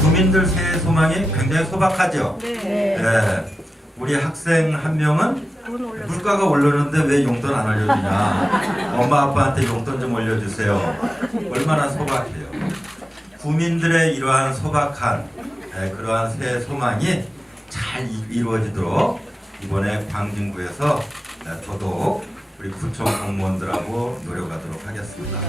국민들 새해 소망이 굉장히 소박하죠. 네. 예, 우리 학생 한 명은 물가가 오르는데 왜 용돈 안 알려주냐. 엄마 아빠한테 용돈 좀 올려주세요. 얼마나 소박해요. 국민들의 이러한 소박한 예, 그러한 새해 소망이 잘 이- 이루어지도록 이번에 광진구에서 예, 더더욱 우리 구청 공무원들하고 노력하도록 하겠습니다.